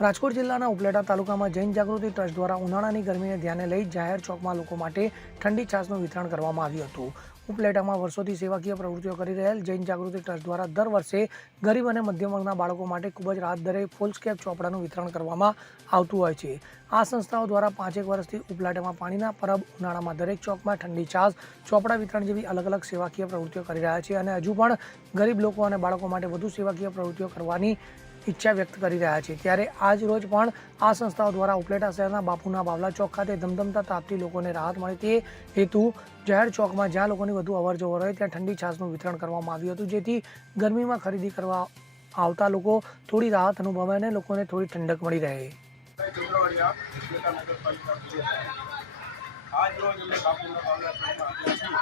રાજકોટ જિલ્લાના ઉપલેટા તાલુકામાં જૈન જાગૃતિ ટ્રસ્ટ દ્વારા ઉનાળાની ગરમીને ધ્યાને લઈ જાહેર ચોકમાં લોકો માટે ઠંડી છાશનું વિતરણ કરવામાં આવ્યું હતું। ઉપલેટામાં વર્ષોથી સેવાકીય પ્રવૃત્તિઓ કરી રહેલ જૈન જાગૃતિ ટ્રસ્ટ દ્વારા દર વર્ષે ગરીબ અને મધ્યમ વર્ગના બાળકો માટે ખૂબ જ રાહત દરે ફૂલસ્કેપ ચોપડાનું વિતરણ કરવામાં આવતું હોય છે। આ સંસ્થાઓ દ્વારા 5 વર્ષથી ઉપલેટામાં પાણીના પરબ ઉનાળામાં દરેક ચોકમાં ઠંડી છાશ ચોપડા વિતરણ જેવી અલગ અલગ સેવાકીય પ્રવૃત્તિઓ કરી રહ્યા છે અને હજુ પણ ગરીબ લોકો અને બાળકો માટે વધુ સેવાકીય પ્રવૃત્તિઓ કરવાની ઈચ્છા વ્યક્ત કરી રહ્યા છે। ત્યારે આજ રોજ પણ આ સંસ્થાઓ દ્વારા ઉપલેટા શહેરના બાપુના બાવલા ચોક ખાતે ધમધમતા તાપથી લોકોને રાહત મળે તે હેતુ જાહેર ચોકમાં જ્યાં લોકોની વધુ અવરજવર હોય ત્યાં ઠંડી છાશનું વિતરણ કરવામાં આવ્યું હતું, જેથી ગરમીમાં ખરીદી કરવા આવતા લોકો થોડી રાહત અનુભવે અને લોકોને થોડી ઠંડક મળી રહે। आज रोज અમે બાપુના બાવલા ચોકમાં આવ્યા છીએ।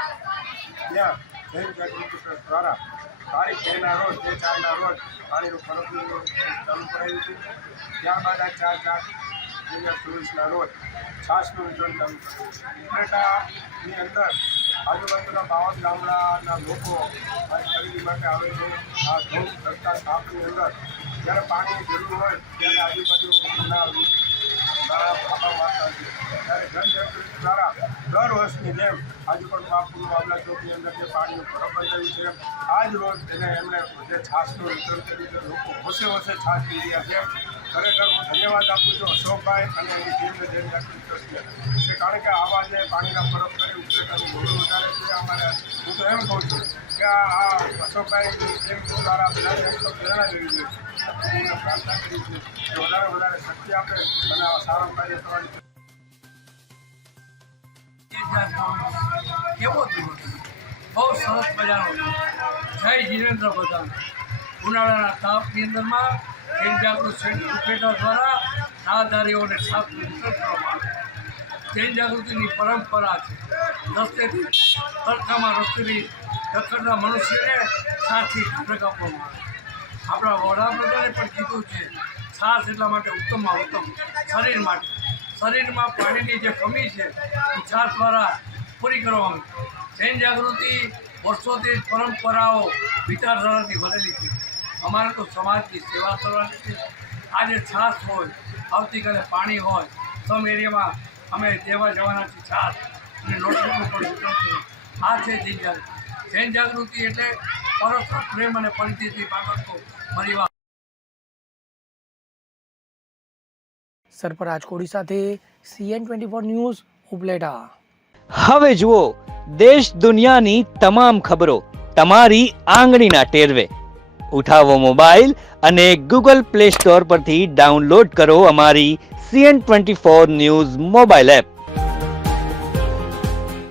ત્યાં જૈન જાગૃતિ ટ્રસ્ટ દ્વારા તારીખ 2 ના રોજ 2/4 ના રોજ પાણીનું પરબનું ચાલુ કરાયું છે। ત્યારબાદ આ 4/4/2024 ના રોજ છાશનું વિતરણ ચાલુ કર્યું। ઉપલેટાની અંદર આજુબાજુના 52 ગામડાના લોકો ખરીદી માટે આવે છે। આ ધોધ ધરતા તાપની અંદર જ્યારે પાણીની જરૂર હોય ત્યારે આજુબાજુના ભાગા મારતા છે। ત્યારે જનજાગૃતિ દ્વારા દર વર્ષની જેમ આજે પણ બાપુના બાવલા ચોકની અંદર જે પાણીનું પરબ બંધાયું છે, આજ રોજ એમણે જે છાશનું વિતરણ કર્યું છે। લોકો હોશે હોશે છાશ પી રહ્યા છે। ખરેખર હું ધન્યવાદ આપું છું અશોકભાઈ અને એની ટીમને જૈન જાગૃતિ ટ્રસ્ટને, કે કારણ કે આવા જે પાણીના પરબ કરી ઉપલેટાનું ગૌરવ વધારે છે। અમારે હું તો એમ કહું છું કે આ અશોકભાઈની ટીમ દ્વારા બધા તો પ્રેરણા લેવી જોઈએ। પ્રાર્થના કરી છે કે વધારે શક્તિ આપે અને આ સારો કાર્ય કરવાની। કેવો દિવસ, બહુ સરસ મજાનો જય જીનેન્દ્ર બધાને। ઉનાળાના તાપની અંદરમાં જૈન જાગૃતિ ઉપલેટા દ્વારા રાહદારીઓને છાશ વિતરણ કરવામાં આવે। જૈન જાગૃતિની પરંપરા છે, રસ્તેથી તડકામાં રસ્તેથી રખડતા મનુષ્યને છાશથી ઠંડક આપવામાં આવે। આપણા વડાપ્રધાને પણ કીધું છે છાશ એટલા માટે ઉત્તમમાં ઉત્તમ શરીર માટે, શરીરમાં પાણીની જે કમી છે એ છાશ દ્વારા પૂરી કરવામાં। જૈન જાગૃતિ વર્ષોથી પરંપરાઓ વિચારધારાથી ભરેલી છે। અમારે તો સમાજની સેવા કરવાની છે। આજે છાશ હોય, આવતીકાલે પાણી હોય, સમ એરિયામાં અમે દેવા જવાના છીએ છાશ અને નોટબુકનું પણ વિતરણ કરીએ। આ છે જૈન જાગૃતિ। જૈન જાગૃતિ એટલે પરસ્પર પ્રેમ અને પરિચયથી પાકતો પરિવાર। સરફરાજ કોડી સાથે CN24 ન્યૂઝ ઉપલેટા। હવે જુઓ દેશ દુનિયાની તમામ ખબરો તમારી આંગળીના ટેરવે। ઉઠાવો મોબાઈલ અને ગૂગલ પ્લે સ્ટોર પરથી ડાઉનલોડ કરો અમારી CN24 ન્યૂઝ મોબાઈલ એપ।